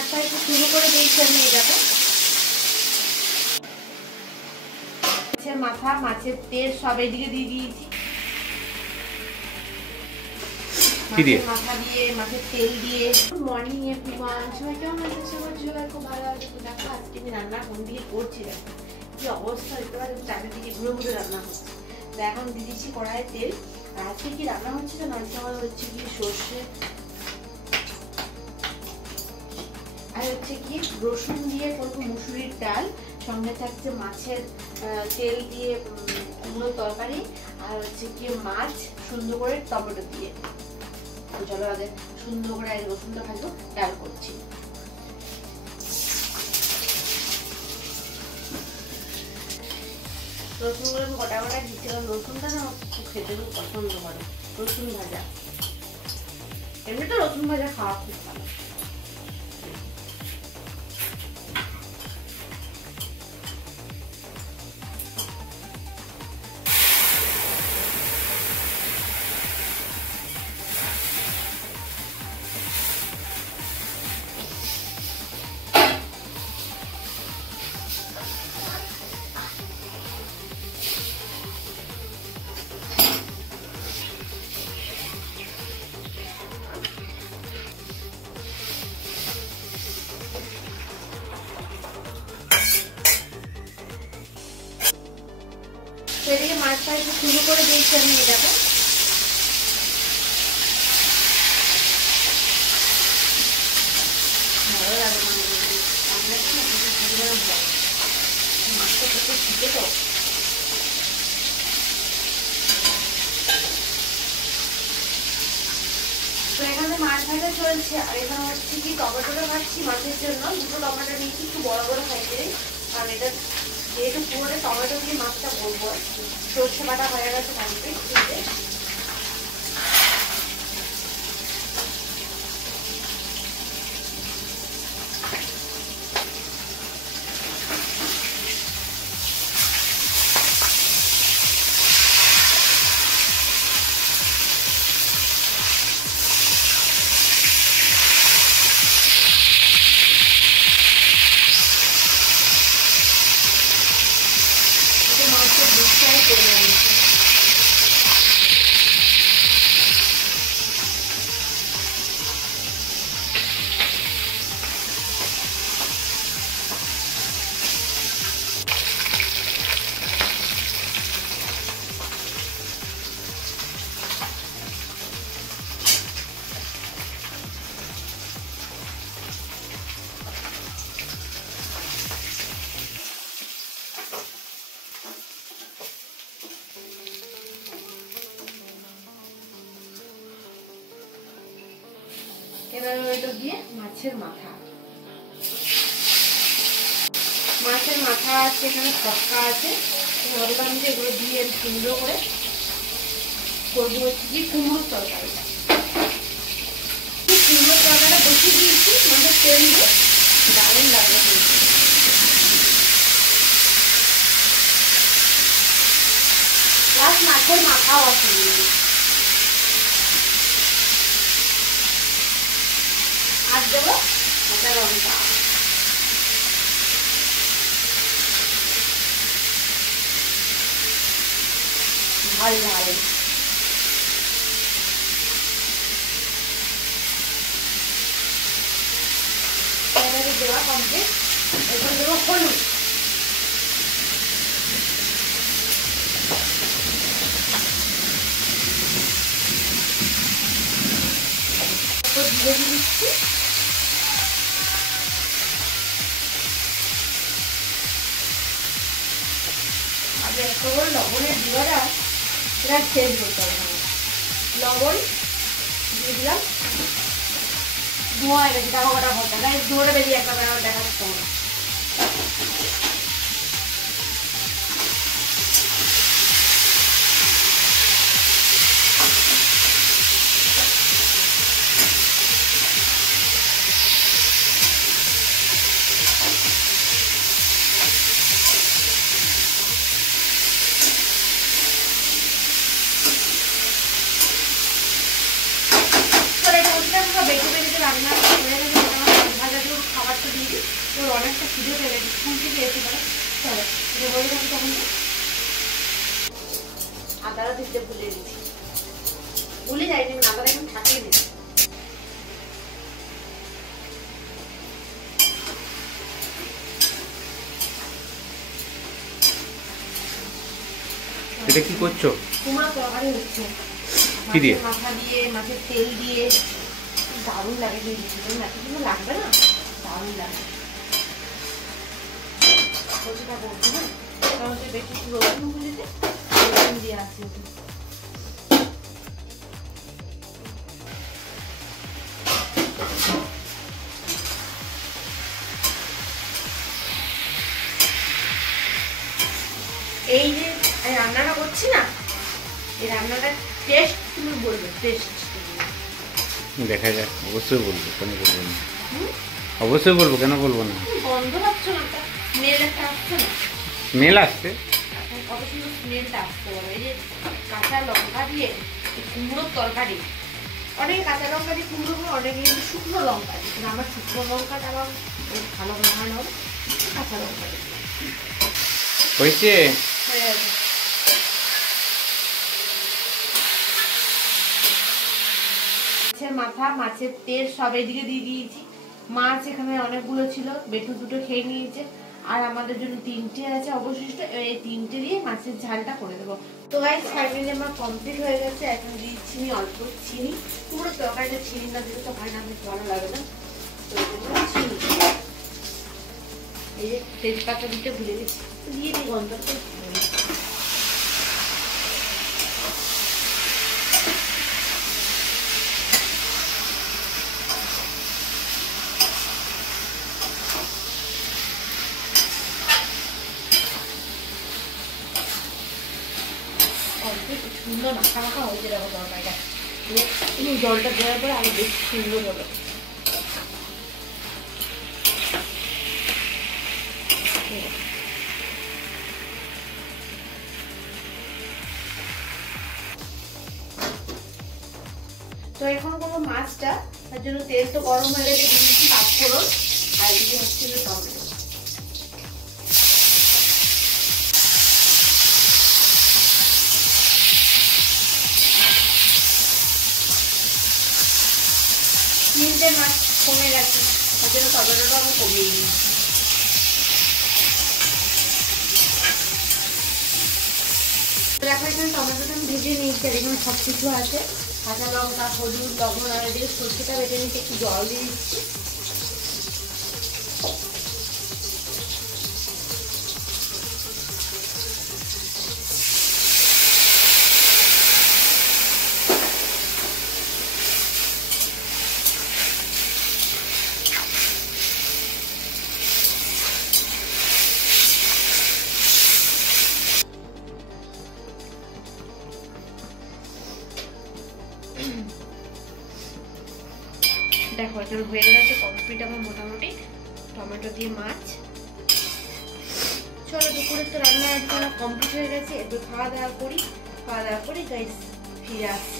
মাছটা একটু শুরু করে দিয়েছি আমি। এই দেখো মাছের মাথা, মাছের তেল সব এদিকে দিয়ে দিয়েছি। মাছের মাথা দিয়ে, মাছের তেল দিয়ে। গুড মর্নিং এভরিওয়ান, সবাই কেমন আছেন? সবাই খুব ভালো আছে। তো দেখো আজকে আমি রান্না কোন দিকে করছি, দেখো কি অবস্থা দেখতে পাচ্ছি, চারিদিকে ঘুরে ঘুরে রান্না হচ্ছে। তো এখন দিয়ে দিচ্ছি কড়াইয়ে তেল। আর আজকে কি রান্না হচ্ছে তো আজকে আমার হচ্ছে কি সর্ষে আর হচ্ছে কি রসুন দিয়ে করবো মুসুরির ডাল, সঙ্গে থাকছে মাছের তেল দিয়ে কুমড়ো তরকারি, আর হচ্ছে কি মাছ সুন্দর করে টমেটো দিয়ে। তো চলো আগে সুন্দর করে রসুনটা ভাজবো, ডাল করছি। রসুনগুলো আমি গোটা গোটা দিচ্ছি, কারণ রসুনটা না খুব খেতে খুব পছন্দ করে। রসুন ভাজা, এমনি তো রসুন ভাজা খাওয়া খুব ভালো। এদিকে মাছটা একটু শুরু করে দিয়েছি আমি। এই দেখো ভালো লাগে মাছটা খেতে শিখে। তো এখানে মাছ ভাজা চলছে, আর এখানে হচ্ছে কি টমেটোটা ভাজছি মাছের জন্য। দুটো টমেটো নিয়েছি, একটু বড় বড় সাইজের, কারণ এটা যেহেতু পুরোটা টমেটো দিয়ে মাছটা করবো। সর্ষে বাটা হয়ে গেছে কমপ্লিট। মাছের দুধটাই করে নিয়েছি। এবার ওইটা দিয়ে মাছের মাথা আছে, এখানে খটকা আছে, ভাবলাম যে এগুলো দিয়ে সুন্দর করে করবো হচ্ছে কি কুমড়োর তরকারিটা। কুমড়োর তরকারিটা বসিয়ে দিয়েছি, মাছের তেল দিয়ে দারুণ লাগবে কিন্তু। প্লাস মাছের মাথাও আছে, আর দেবো কাঁচা লঙ্কা। ভাল লাগে দেওয়া কমপ্লিট। এখন দেবো হলুদ, দিয়ে দিচ্ছি। আগে একটা করে লবণের দিবাটা এটা চেঞ্জ করতে হবে। লবণ দিয়ে দিলাম, ধোঁয়া গেছে, টাকা কটা ঘন্টা গায়ে ধরে বেরিয়ে একটা বেড়া দেখাচ্ছে না। বেটে বেটে রান্না করে খাবারটা দিয়ে দিই। ওর অনেকটা খিদে পেয়ে গেছে, স্কুল থেকে এসে পরে। চলো এটা বলে থাকি তখন আদাটা দিতে ভুলে গেছি, ভুলে যাইনি, আদাটা এখন থাকেই না। এটা কি করছো? কুমড়া তরকারি হচ্ছে, কি দিয়ে? মাথা দিয়ে, মাছের তেল দিয়ে, দারুণ লাগে। কিন্তু লাগবে না, দারুণ লাগে। কচুটা করছি না, কারণ বেশি রসুন গুলিতে রসুন দিয়ে আসছে। এই যে রান্নাটা করছি না, এই রান্নাটার টেস্ট তুমি বলবে, টেস্ট দেখা যাক, অবশ্যই বলবো, কেন বলবো না? অবশ্যই বলবো, কেন বলবো না? গন্ধ পাচ্ছ না? স্মেল একটা আসছে না? স্মেল আসছে, কত সুন্দর স্মেলটা আসতে হবে। এই যে কাঁচা লঙ্কা দিয়ে কুমড়োর তরকারি, অনেকে কাঁচা লঙ্কা দিয়ে কুমড়ো করে, অনেকে কিন্তু শুকনো লঙ্কা দিয়ে, কিন্তু আমার শুকনো লঙ্কাটা আমার ভালো মনে হয় না, কাঁচা লঙ্কা দিয়ে হয়েছে। হয়ে যাবে। মাছের মাথা, মাছের তেল সব এদিকে দিয়ে দিয়েছি। মাছ এখানে অনেকগুলো ছিল, বেটু দুটো খেয়ে নিয়েছে, আর আমাদের জন্য 3টে আছে অবশিষ্ট। এই 3টে দিয়ে মাছের ঝালটা করে দেবো। তো গাইস ফাইনালি আমার কমপ্লিট হয়ে গেছে। এখন দিচ্ছি অল্প চিনি, পুরো তরকারিটা চিনি না দিলে তো হয় না, বেশ ভালো লাগে না, তো চিনি। এই যে তেজপাতা দিতে ভুলে গেছি, দিয়ে দিই, গন্ধটা সুন্দর মাখা মাখা হয়েছে। দেখো তরকারিটা, জলটা দেওয়ার পরে আরো বেশ সুন্দর হবে। তো এখন কোনো মাছটা, তার জন্য তেল তো গরম হয়ে গেছে, দিয়েছি পাঁচফোড়ন, আর এদিকে হচ্ছে টমেটো। তিনটে মাছ কমে গেছে, তার জন্য টমেটোটা আমি কমিয়ে দিয়েছি। দেখো এখানে টমেটোটা আমি ভেজে নিয়েছি, আর এখানে সব কিছু আছে, কাঁচা লঙ্কা, হলুদ, লবণ, আর এদিকে সরষেটা বেটে নিতে একটু জল দিয়ে দিচ্ছি। দেখো এখানে হয়ে গেছে কমপ্লিট আমার মোটামুটি টমেটো দিয়ে মাছ। চলো দুপুরের তো রান্না কমপ্লিট হয়ে গেছে, এবার খাওয়া দাওয়া করি। খাওয়া দাওয়া করি গাইস, ফিরে আসছি।